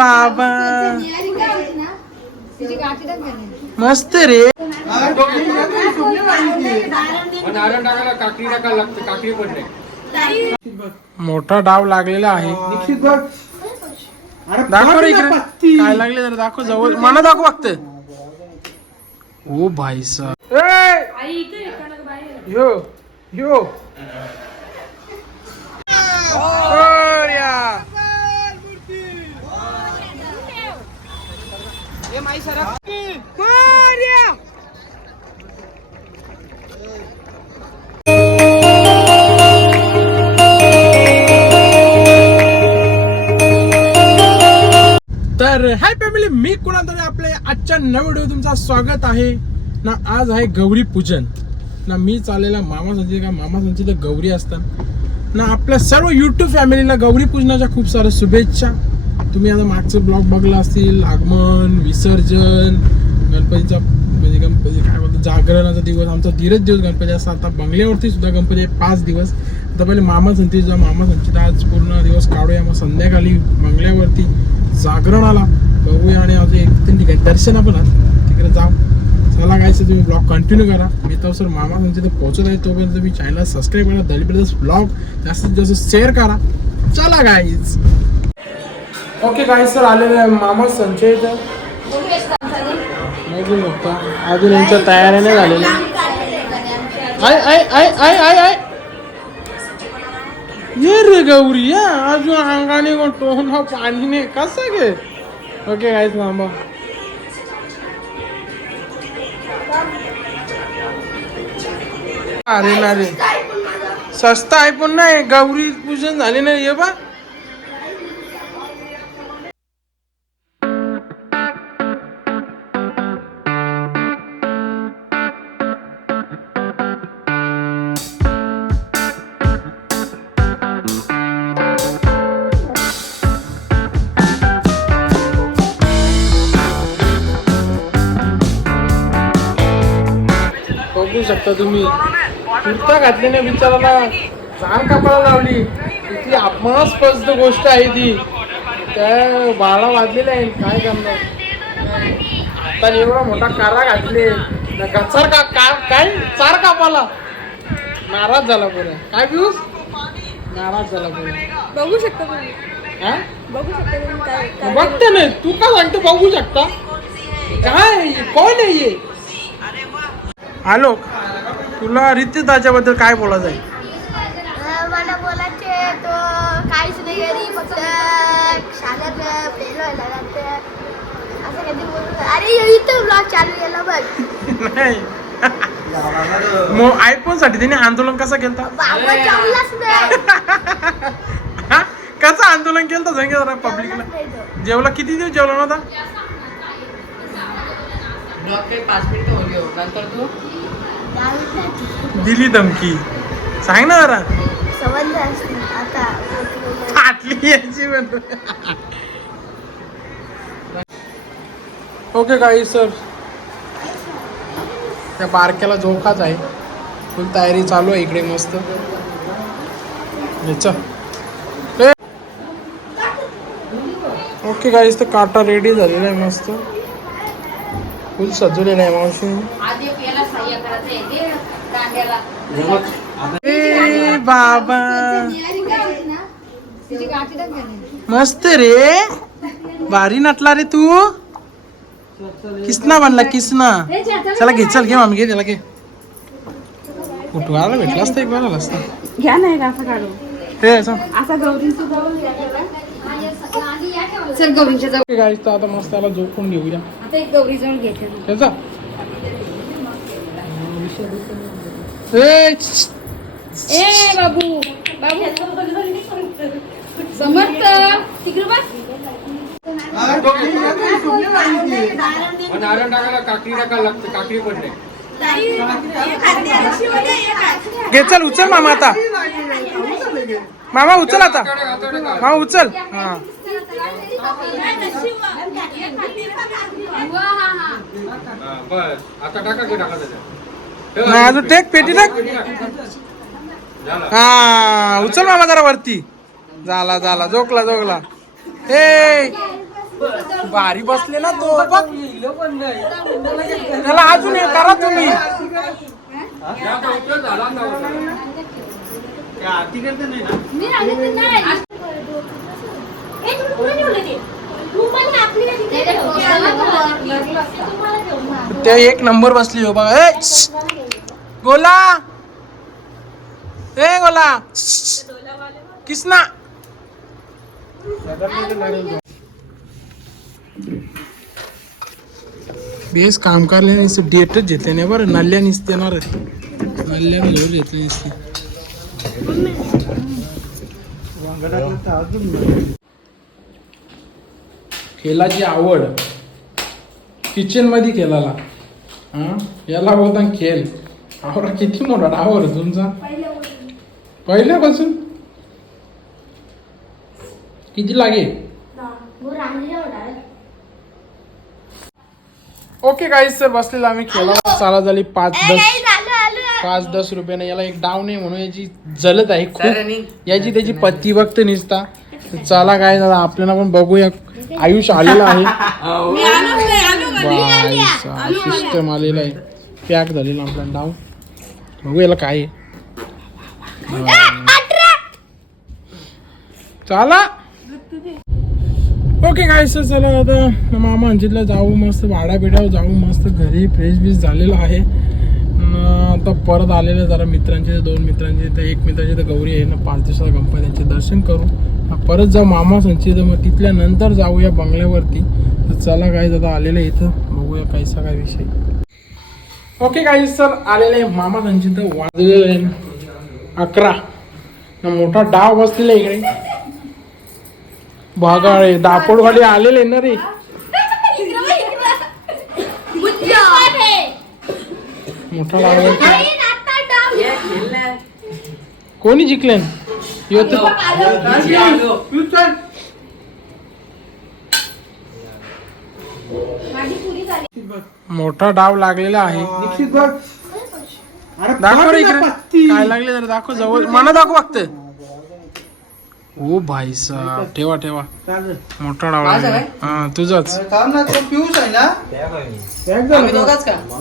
बाबा. मस्त रे. मोठा डाव लागलेला आहे. दाखव रे इकडे. काय लागले जरा दाखव जवळ. मला दाखव फक्त. ओ भाई साहब. यो यो ओर्या. मोरया. तर हाय फॅमिली मी कुणाल तरी आपल्या आजच्या नव्या व्हिडिओ तुमचा स्वागत आहे. ना आज आहे गौरी पूजन. ना मी चाललेला मामा संची का मामा संची तर गौरी असतात. ना आपल्या सर्व युट्यूब फॅमिलीला गौरी पूजनाच्या खूप साऱ्या शुभेच्छा. तुम्ही आता मागचे ब्लॉग बघला असतील आगमन विसर्जन गणपतीचा म्हणजे गणपती म्हणजे काय बोलतो जागरणाचा दिवस आमचा धीरच दिवस गणपती असतात. आता बंगल्यावरती सुद्धा गणपती आहे पाच दिवस. आता पहिले मामा संतीचा मामा संचित आज पूर्ण दिवस काढूया. मग संध्याकाळी बंगल्यावरती जागरणाला बघूया आणि अजून एक तीन ठिकाणी दर्शना पण आहेत तिकडे जाऊ. चला काय तुम्ही ब्लॉग कंटिन्यू करा. मी तर सर मामा तुमच्या इथे पोहोचत आहे तोपर्यंत तुम्ही चॅनल सबस्क्राईब करा. दलित ब्रदर्स ब्लॉग जास्तीत जास्त शेअर करा. चला गाईज ओके काय सर आलेले आहे मामा संचय नाही बघू बघता अजून यांच्या तयाऱ्या नाही झालेल्या. आय आय आय आय आय आय ये रे गौरी या. अजून अंगाने कोण टोहन पाणी नाही. कसं घे ओके गाईज मामा. अरे ना रे स्वस्त आहे पण नाही. गौरी पूजन झाली नाही. ये बा. बघू शकता तुम्ही. कुर्ता घातल्याने बिचाराला झाड कापायला लावली. किती अपमानास्पद गोष्ट आहे ती. त्या बाळा वाजलेल्या आहे काय करणार? आता एवढा मोठा कारा घातले. न गचार का का- काय? चार कापाला. नाराज झाला बरं. काय पिऊस नाराज झाला बरं. बघू शकता तुम्ही. हा? बघू शकता तुम्ही काय काय बघते नाही तू का सांगतो? बघू शकता. काय? कोण आहे? आलोक तुला रितिताच्या बद्दल काय बोलायचं आहे? मला बोलायचे तो काहीच नाही घरी फक्त शाळेत फेल व्हायला लागते असं कधी बोलू अरे इथं ब्लॉग चालू केला बघ. नाही. आयफोनसाठी त्याने आंदोलन कसं केलं बाबा चावलाच नाही. कसं आंदोलन केलं सांग जरा पब्लिकला तो. जेवला किती दिवस जेवला नव्हता? त्यावेळी नाही. दिली धमकी. सांग ना जरा. याची ओके काही सर त्या बारक्याला झोकाच आहे. फुल तयारी चालू आहे इकडे मस्त. ओके गाईस तर काटा रेडी झालेला आहे मस्त. फुल सजवलेला आहे मावशी बाबा. मस्त रे. भारी नटला रे तू. किसना बनला किसना? चला घे चल घे मामी घे त्याला घे. कुठं आला भेटला असता एक वेळा आला असता. घ्या नाही का असं काढू. असा गौरींचं जाऊन सर गौरींच्या जाऊ. गाईस तर आता मस्त त्याला झोपून घेऊया. आता एक गौरी जाऊन त्याचा ए. ए बाबू. बाबू. समर्थ. तिकडे बस. नारळ टाकायला काकडी टाकायला लागते काकडी नाही. घे चल उचल मामा आता. मामा उचल आता. मामा उचल. हा. नाही अजून टेक पेटी टाक. हा उचल मामा जरा वरती. झाला झाला जोकला जोकला हे. भारी बसले ना तो. बघ. त्याला अजून करा तुम्ही. मी नाही. ए, तुम्ही कुठे ठेवलं ते? तू आपली तिथे ठेवलं? ते एक नंबर बसली हो बघा ए, श्श्श. गोला ए गोला श्श्श. किसना बेस काम करले नाही डेटच घेतले नाही बरं नल्ल्या निसतेणार नल्ल्या घेतले नसते खेळाची आवड किचनमध्ये खेळाला याला बोलता खेळ आवडा किती मोठा आवड तुमचा. पहिल्यापासून? किती लागे? ओके काहीच सर बसलेला आम्ही. खेळा चाला झाली पाच दस. पाच दस रुपयाने याला एक डाव नाही म्हणून याची जलत आहे खूप. याची त्याची पत्ती बघते निसता. चला काय दादा आपल्याला पण बघूया. आयुष आलेला आहे. सिस्टम आलेला आहे. पॅक झालेला आपला डाव. बघू याला काय आहे. चला. ओके काय सर चला आता मामा अंजितला जाऊ मस्त भाडा बिडावर जाऊ मस्त घरी फ्रेश बीस झालेलं आहे. आता परत आलेलं जरा मित्रांचे दोन मित्रांचे तर एक मित्राचे तर गौरी आहे ना पाच दिवसाला गणपती त्यांचे दर्शन करू. परत जाऊ मामा संचित मग तिथल्या नंतर जाऊया बंगल्यावरती. तर चला काय दादा आलेलं आहे इथं बघूया काहीसा काय विषय. ओके काही सर आलेले आहे मामा संचित वाजलेलं आहे अकरा. ना मोठा डाव बसलेला आहे इकडे. भागाळे दापोडवाडी आलेले ना रे मुद्दा आहे. मोठा डाव आहे. आई, आता डाव. कोणी जिंकले तर मोठा डाव लागलेला आहे. दाखव रे इकडे. काय लागले जरा दाखव जवळ. मला दाखव फक्त. ओ भाई साहब ठेवा ठेवा. मोठा डाव लागला हा तुझाच. पिऊस आहे ना.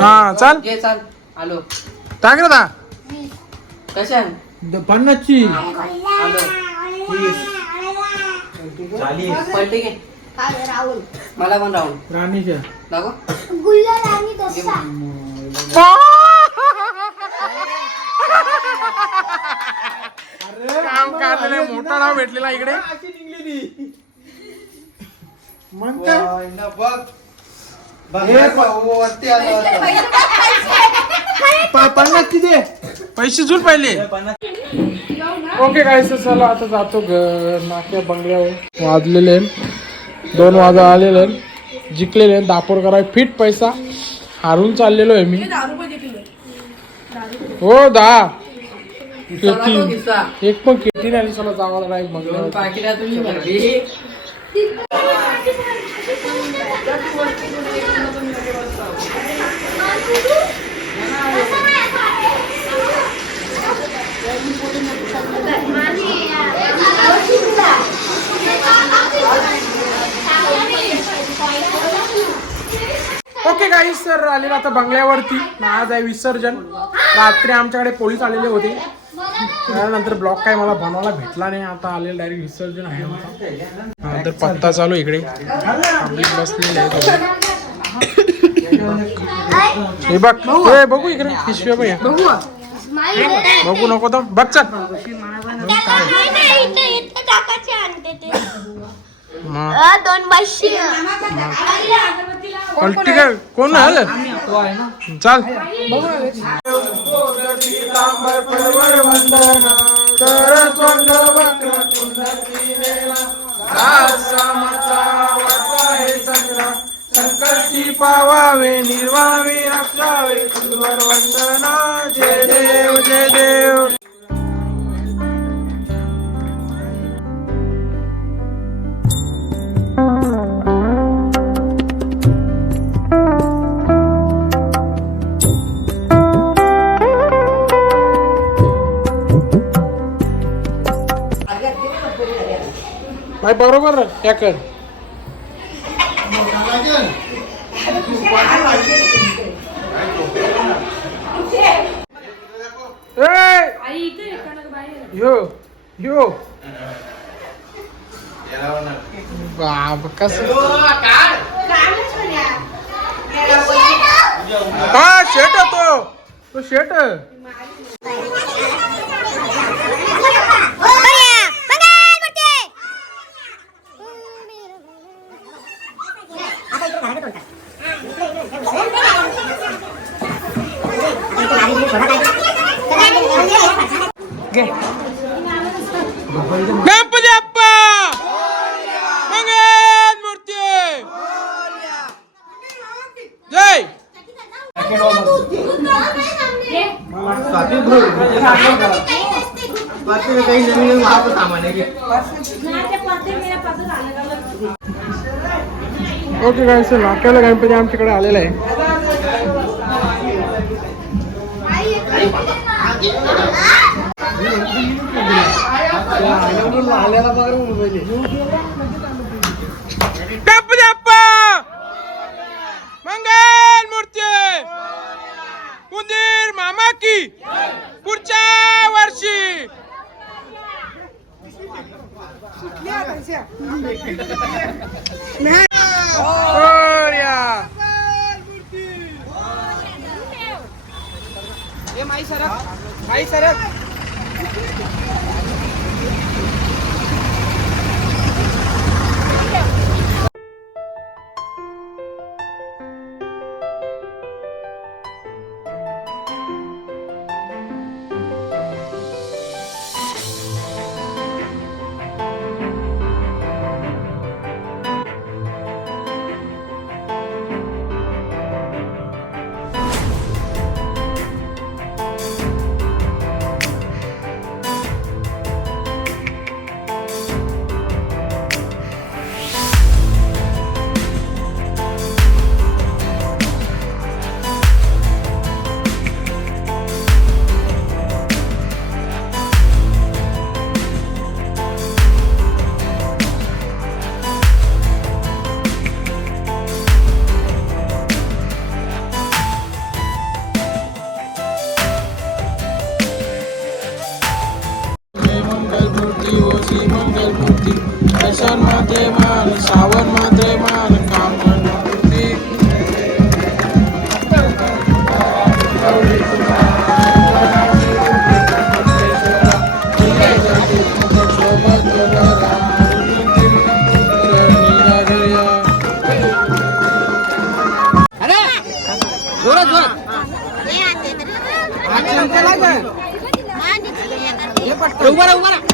हा चाल. ये चाल. आलो. टाक रे दा. कशा पन्नासची. आलो. पलटी घे. काय राहुल. मला पण राहून राणीच्या. दाखव. गुल्लर आणि तसा. काम काढलेलं आहे, मोठा डाव भेटलेला इकडे. मग काय? हे प- वरती आलं होतं. पन्नासची दे पैसे जुल पहिले ओके काय सर चला आता जातो घर नाक्या बंगल्यावर वाजलेले. दोन वाजा आलेले. जिंकलेले. दापोर कराय फिट पैसा हारून चाललेलो आहे मी हो किस्सा. एक पण केटी नाही आली चला जावा नाही बंगल्यावर पाकिटा तुम्ही भरली ओके गाईस सर आलेला आता बंगल्यावरती. आज आहे विसर्जन. रात्री आमच्याकडे पोलीस आलेले होते. त्यानंतर ब्लॉक काय मला बनवायला भेटला नाही. आता आलेलं डायरेक्ट विसर्जन आहे आमचा. पत्ता चालू इकडे. पब्लिक आहे हे बघ. हे बघू इकडे. पिशव्या बघ बघू नको तर. बघ चल. मग अ, दोन पाचशे पलटी काय कोण आलं? चाल. संकष्टी पावावे निर्वावे रक्षावे सुंदर वंदना जय आहे बरोबर या कर. यो यो. बाप कस? हा शेट तो. तो शेट गणपती अप्पा मंगल मूर्ती जय ओके काय सर नाट्याला गणपती आमच्याकडे आलेला आहे. आल्याला बघा मंगल मूर्ती! उंदीर मामा की! पुढच्या वर्षी! मोरया. मंगल કેસરમાં તેમાન સાવરમાં તેમાન કામણ ઊભા ઊભા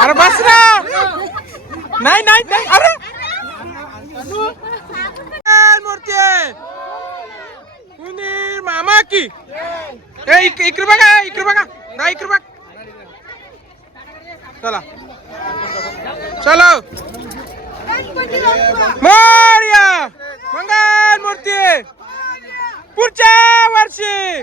अरे बस ना नाही नाही नाही. अरे. मूर्ती उंदीर मामा की? ए इकडे बघा इकडे बघा. ना इकडे बघ. चला. चलो. मोर्या. मंगल मूर्ती. पुढच्या वर्षी.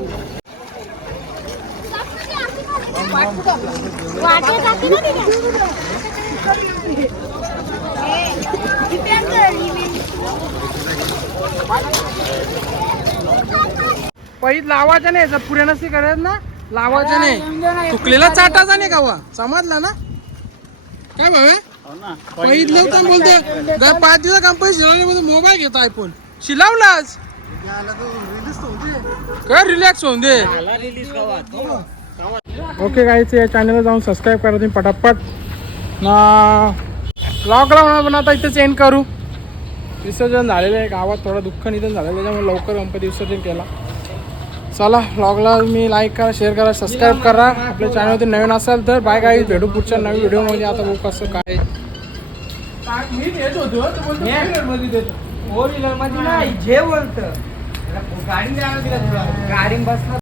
पहित लावायचं नाही जर पुऱ्या नसती करत ना. लावायचं नाही. चुकलेला चाटाचा नाही गावा समजला ना? काय भावे पहित लवकर बोलते पाच दिवस काम पैसे शिलावले मोबाईल घेतो आयफोन शिलावलाच कर रिलॅक्स होऊन दे. ओके गाईचे या चॅनलला जाऊन सबस्क्राईब करा तुम्ही पटापट. ना लॉकडाऊन आपण आता इथेच एंड करू. विसर्जन झालेलं आहे गावात थोडं दुःख निधन झालं त्याच्यामुळे लवकर गणपती विसर्जन केला. चला ब्लॉगला मी लाईक करा शेअर करा सबस्क्राईब करा. आपल्या चॅनलवरती नवीन असाल तर बाय काय भेटू पुढच्या नवीन व्हिडिओमध्ये आता बघू कसं काय. गाडी बसला